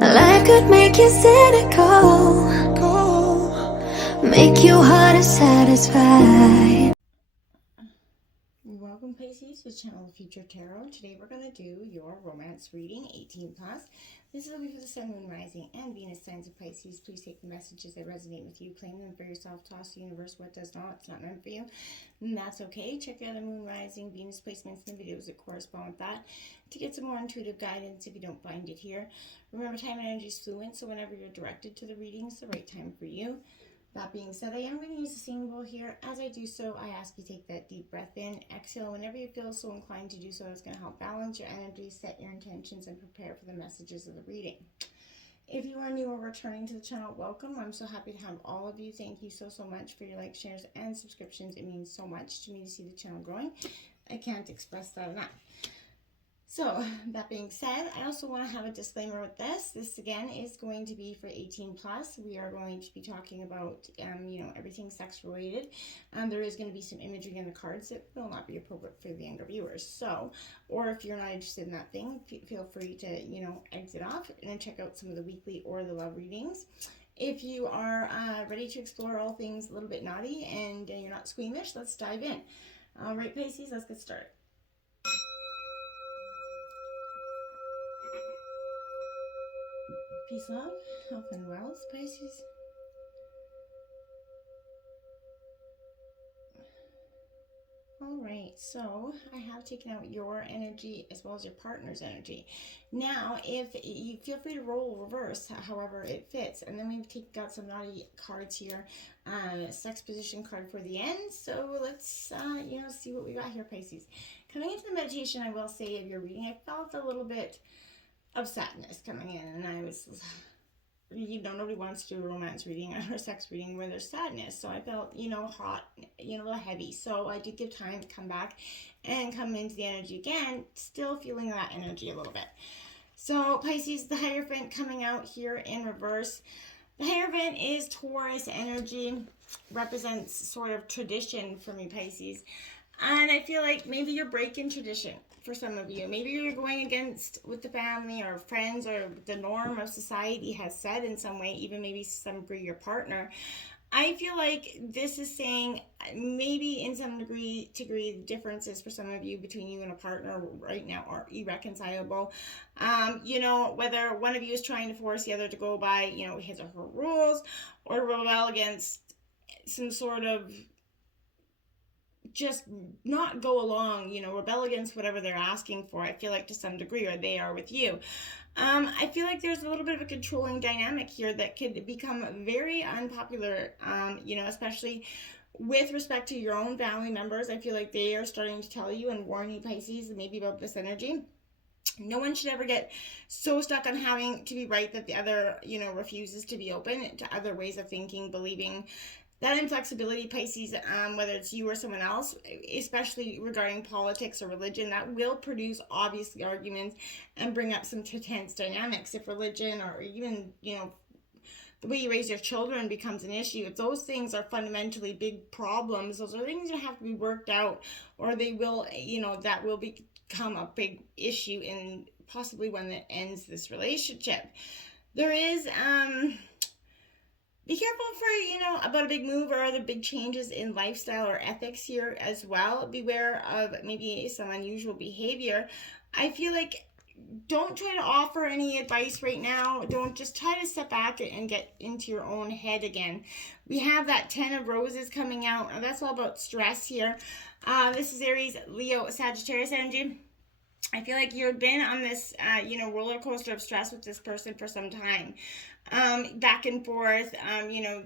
Life could make you cynical, make you hard to satisfy. Welcome Pisces to the channel of Future Tarot. Today we're going to do your romance reading, 18 plus. This will be for the Sun, Moon, Rising, and Venus signs of Pisces. Please take the messages that resonate with you, claim them for yourself, toss the universe what does not. It's not meant for you, and that's okay. Check out the Moon, Rising, Venus placements in the videos that correspond with that to get some more intuitive guidance if you don't find it here. Remember, time and energy is fluent, so whenever you're directed to the reading, it's the right time for you. That being said, I am going to use the singing bowl here. As I do so, I ask you take that deep breath in, exhale whenever you feel so inclined to do so. It's going to help balance your energy, set your intentions, and prepare for the messages of the reading. If you are new or returning to the channel, welcome. I'm so happy to have all of you. Thank you so much for your likes, shares, and subscriptions. It means so much to me to see the channel growing. I can't express that enough. So, that being said, I also want to have a disclaimer with this. This, again, is going to be for 18 plus. We are going to be talking about, everything sex related. There is going to be some imagery in the cards that will not be appropriate for the younger viewers. So, or if you're not interested in that thing, feel free to, exit off and then check out some of the weekly or the love readings. If you are ready to explore all things a little bit naughty and you're not squeamish, let's dive in. All right, Pisces, let's get started. Peace, love, health, and wealth, Pisces. Alright, so I have taken out your energy as well as your partner's energy. Now, if you feel free to roll reverse, however it fits. And then we've got some naughty cards here. Sex position card for the end. So let's, see what we got here, Pisces. Coming into the meditation, I will say of your reading, I felt a little bit of sadness coming in, and I was, nobody wants to do a romance reading or a sex reading where there's sadness. So I felt, hot, a little heavy. So I did give time to come back and come into the energy again, still feeling that energy a little bit. So Pisces, the Hierophant coming out here in reverse. The Hierophant is Taurus energy, represents sort of tradition for me, Pisces. And I feel like maybe you're breaking tradition for some of you. Maybe you're going against with the family or friends or the norm of society has said in some way, even maybe some degree your partner. I feel like this is saying maybe in some degree differences for some of you between you and a partner right now are irreconcilable. Whether one of you is trying to force the other to go by, his or her rules or rebel against some sort of just not go along, rebel against whatever they're asking for, I feel like to some degree, or they are with you. I feel like there's a little bit of a controlling dynamic here that could become very unpopular, especially with respect to your own family members. I feel like they are starting to tell you and warn you, Pisces, maybe about this energy. No one should ever get so stuck on having to be right that the other, refuses to be open to other ways of thinking, believing. That inflexibility, Pisces, whether it's you or someone else, especially regarding politics or religion, that will produce obviously arguments and bring up some tense dynamics. If religion or even, the way you raise your children becomes an issue, if those things are fundamentally big problems, those are things that have to be worked out, or they will, that will become a big issue in possibly one that ends this relationship. There is, be careful for, about a big move or other big changes in lifestyle or ethics here as well. Beware of maybe some unusual behavior. I feel like don't try to offer any advice right now. Don't just try to step back and get into your own head again. We have that 10 of Roses coming out. That's all about stress here. This is Aries, Leo, Sagittarius energy. I feel like you've been on this, roller coaster of stress with this person for some time. Back and forth,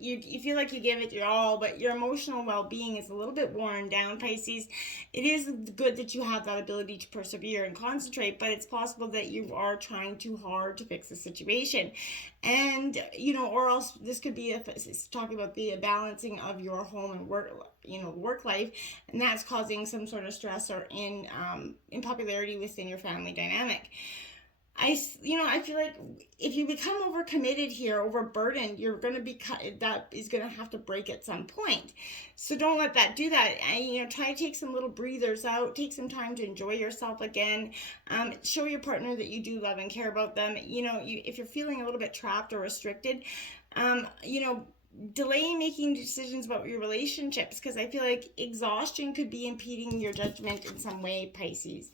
you feel like you give it your all, but your emotional well-being is a little bit worn down, Pisces. It is good that you have that ability to persevere and concentrate, but it's possible that you are trying too hard to fix the situation. And, or else this could be talking about the balancing of your home and work life, and that's causing some sort of stress or in popularity within your family dynamic. I feel like if you become overcommitted here, overburdened, you're going to be that is going to have to break at some point. So don't let that do that. Try to take some little breathers out, take some time to enjoy yourself again. Show your partner that you do love and care about them. If you're feeling a little bit trapped or restricted, um, you know, delay making decisions about your relationships, because I feel like exhaustion could be impeding your judgment in some way, Pisces.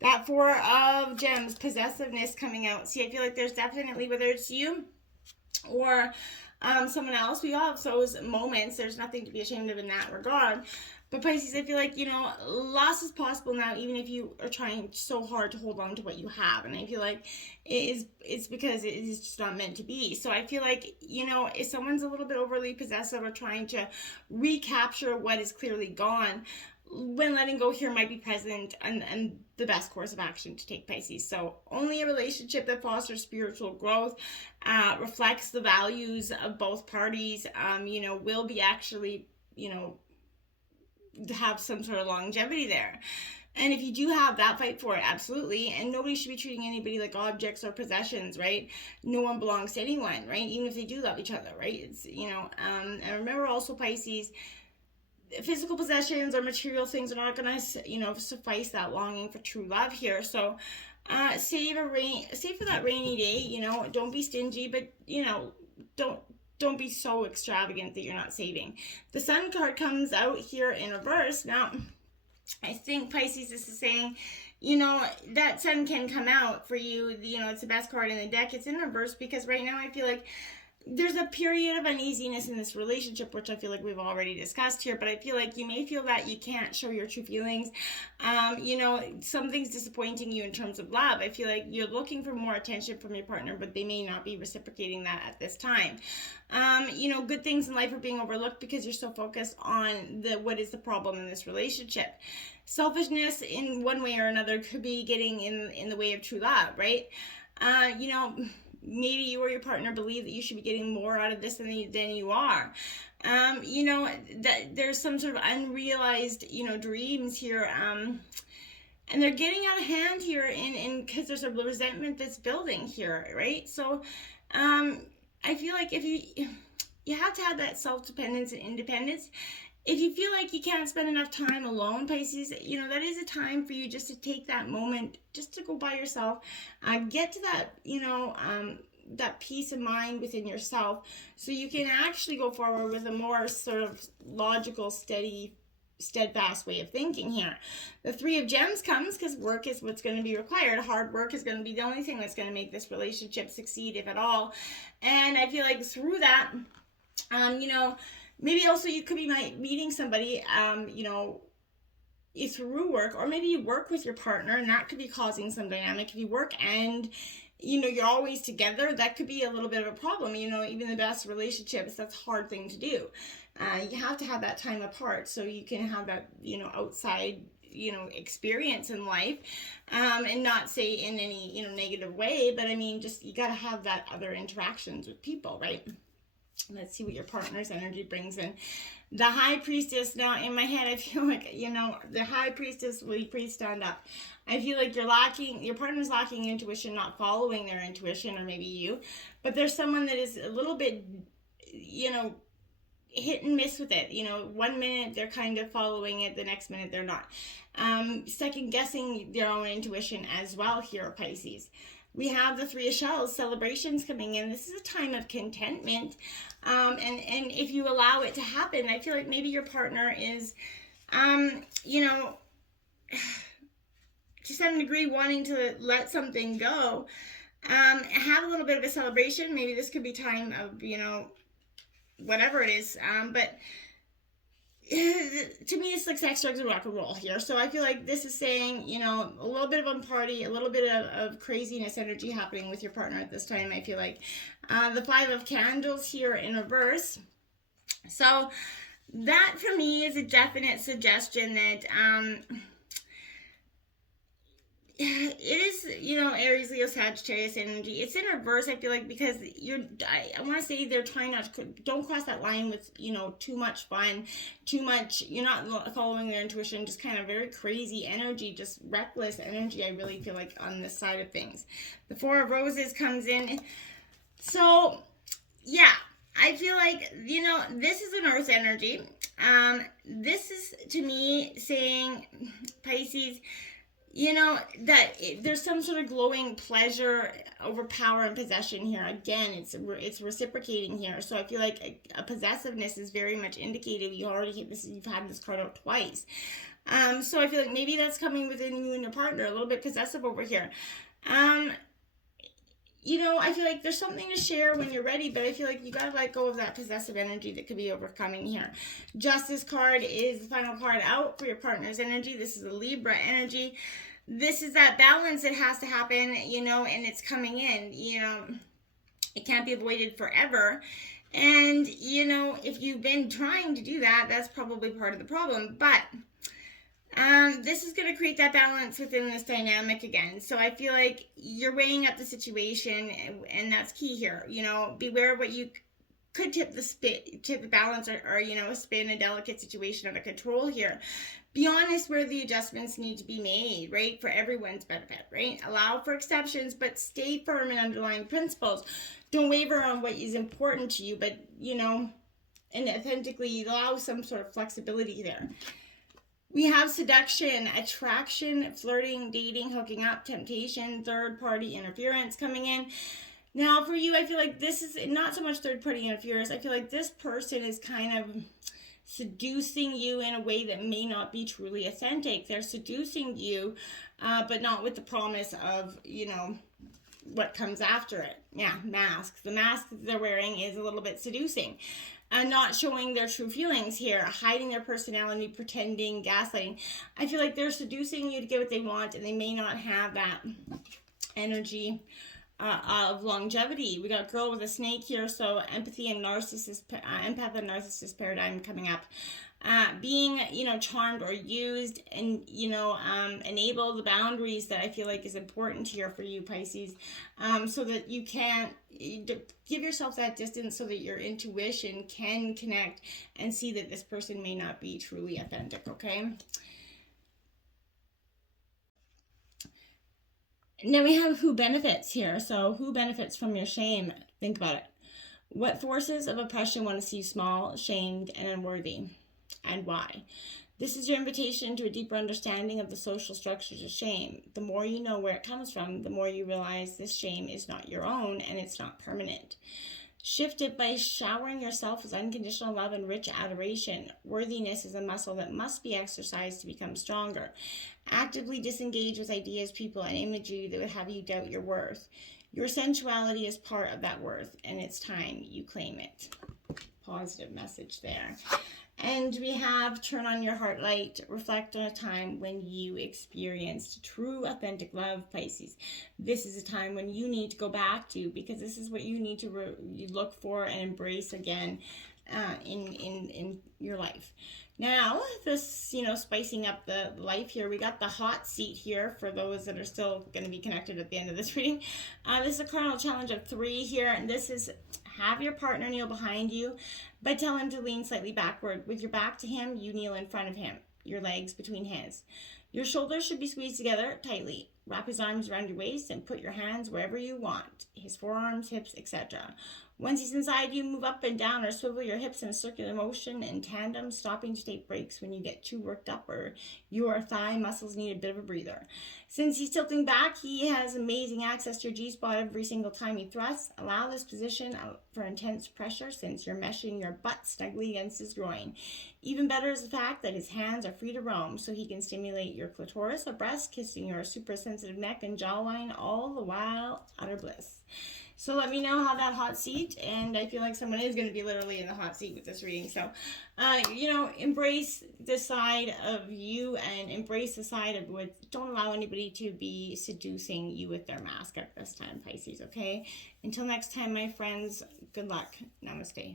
That Four of Gems, possessiveness coming out. See, I feel like there's definitely, whether it's you or someone else, we all have those moments. There's nothing to be ashamed of in that regard. But Pisces, I feel like, loss is possible now, even if you are trying so hard to hold on to what you have. And I feel like it's because it is just not meant to be. So I feel like, if someone's a little bit overly possessive or trying to recapture what is clearly gone, when letting go here might be present and the best course of action to take, Pisces. So only a relationship that fosters spiritual growth, reflects the values of both parties, will be actually, have some sort of longevity there. And if you do have that, fight for it, absolutely. And nobody should be treating anybody like objects or possessions, right? No one belongs to anyone, right? Even if they do love each other, right? It's, and remember also, Pisces, physical possessions or material things are not going to, suffice that longing for true love here. So save for that rainy day. Don't be stingy, but don't be so extravagant that you're not saving. The Sun card comes out here in reverse. Now, I think, Pisces, this is saying, that Sun can come out for you. It's the best card in the deck. It's in reverse because right now I feel like there's a period of uneasiness in this relationship, which I feel like we've already discussed here, but I feel like you may feel that you can't show your true feelings. Something's disappointing you in terms of love. I feel like you're looking for more attention from your partner, but they may not be reciprocating that at this time. Good things in life are being overlooked because you're so focused on what is the problem in this relationship. Selfishness in one way or another could be getting in the way of true love, right? Maybe you or your partner believe that you should be getting more out of this than you are. That there's some sort of unrealized, dreams here. And they're getting out of hand here in because there's a resentment that's building here, right? So, I feel like if you have to have that self-dependence and independence. If you feel like you can't spend enough time alone, Pisces, that is a time for you just to take that moment, just to go by yourself, get to that, that peace of mind within yourself, so you can actually go forward with a more sort of logical, steadfast way of thinking here. The Three of Gems comes because work is what's going to be required. Hard work is going to be the only thing that's going to make this relationship succeed, if at all. And I feel like through that, maybe also you could be meeting somebody, through work, or maybe you work with your partner and that could be causing some dynamic. If you work and, you're always together, that could be a little bit of a problem. Even the best relationships, that's a hard thing to do. You have to have that time apart so you can have that, outside, experience in life, and not say in any, negative way, but I mean, just, you got to have that other interactions with people, right? Let's see what your partner's energy brings in. The High Priestess. Now, in my head, I feel like, the High Priestess, will you please stand up? I feel like your partner's lacking intuition, not following their intuition, or maybe you. But there's someone that is a little bit, hit and miss with it. 1 minute they're kind of following it, the next minute they're not. Second guessing their own intuition as well here, Pisces. We have the Three of Shells, celebrations coming in. This is a time of contentment. And if you allow it to happen, I feel like maybe your partner is, to some degree wanting to let something go. Have a little bit of a celebration. Maybe this could be time of, whatever it is. But to me, it's like sex, drugs, and rock and roll here. So I feel like this is saying, a little bit of a party, a little bit of craziness energy happening with your partner at this time, I feel like. The Five of Candles here in reverse. So that for me is a definite suggestion that it is, Aries, Leo, Sagittarius energy. It's in reverse, I feel like, because I want to say they're trying not to, don't cross that line with, too much fun, too much, you're not following their intuition, just kind of very crazy energy, just reckless energy, I really feel like, on this side of things. The Four of Roses comes in. So, yeah, I feel like, this is an earth energy. This is, to me, saying, Pisces, that there's some sort of glowing pleasure over power and possession here. Again, it's reciprocating here. So I feel like a possessiveness is very much indicated. You've had this card out twice. So I feel like maybe that's coming within you and your partner, a little bit possessive over here. I feel like there's something to share when you're ready, but I feel like you got to let go of that possessive energy that could be overcoming here. Justice card is the final card out for your partner's energy. This is a Libra energy. This is that balance that has to happen, and it's coming in. It can't be avoided forever. And, if you've been trying to do that, that's probably part of the problem. But this is going to create that balance within this dynamic again. So I feel like you're weighing up the situation, and that's key here. Beware of what you could tip the balance, or spin a delicate situation out of control here. Be honest where the adjustments need to be made, right? For everyone's benefit, right? Allow for exceptions, but stay firm in underlying principles. Don't waver on what is important to you, but, and authentically allow some sort of flexibility there. We have seduction, attraction, flirting, dating, hooking up, temptation, third-party interference coming in. Now, for you, I feel like this is not so much third-party interference. I feel like this person is kind of seducing you in a way that may not be truly authentic. They're seducing you, but not with the promise of, what comes after it. Yeah, mask. The mask that they're wearing is a little bit seducing. And not showing their true feelings here, hiding their personality, pretending, gaslighting. I feel like they're seducing you to get what they want, and they may not have that energy of longevity. We got girl with a snake here, so empathy and empath and narcissist paradigm coming up. Being, charmed or used, and, enable the boundaries that I feel like is important here for you, Pisces, so that you can give yourself that distance so that your intuition can connect and see that this person may not be truly authentic, okay? Now we have who benefits here. So who benefits from your shame? Think about it. What forces of oppression want to see you small, shamed, and unworthy? And why? This is your invitation to a deeper understanding of the social structures of shame. The more you know where it comes from, the more you realize this shame is not your own and it's not permanent. Shift it by showering yourself with unconditional love and rich adoration. Worthiness is a muscle that must be exercised to become stronger. Actively disengage with ideas, people, and imagery that would have you doubt your worth. Your sensuality is part of that worth, and it's time you claim it. Positive message there. And we have turn on your heart light, reflect on a time when you experienced true authentic love, Pisces. This is a time when you need to go back to, because this is what you need to look for and embrace again in your life. Now, this, spicing up the life here, we got the hot seat here for those that are still going to be connected at the end of this reading. This is a cardinal challenge of 3 here, and this is have your partner kneel behind you, but tell him to lean slightly backward. With your back to him, you kneel in front of him, your legs between his. Your shoulders should be squeezed together tightly. Wrap his arms around your waist and put your hands wherever you want, his forearms, hips, etc. Once he's inside you, move up and down or swivel your hips in a circular motion in tandem, stopping to take breaks when you get too worked up or your thigh muscles need a bit of a breather. Since he's tilting back, he has amazing access to your G-spot every single time he thrusts. Allow this position for intense pressure since you're meshing your butt snugly against his groin. Even better is the fact that his hands are free to roam, so he can stimulate your clitoris or breast, kissing your super sensitive neck and jawline, all the while utter bliss. So let me know how that hot seat, and I feel like someone is going to be literally in the hot seat with this reading. So, embrace the side of you and embrace the side of what, don't allow anybody to be seducing you with their mask at this time, Pisces, okay? Until next time, my friends, good luck. Namaste.